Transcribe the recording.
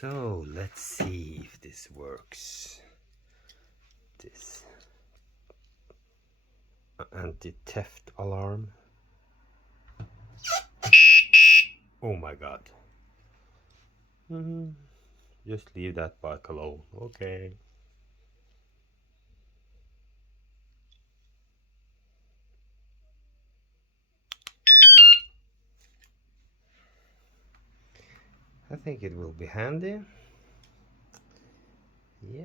So let's see if this works. This anti-theft alarm. Oh my god. Just leave that bike alone. Okay. I think it will be handy. Yeah.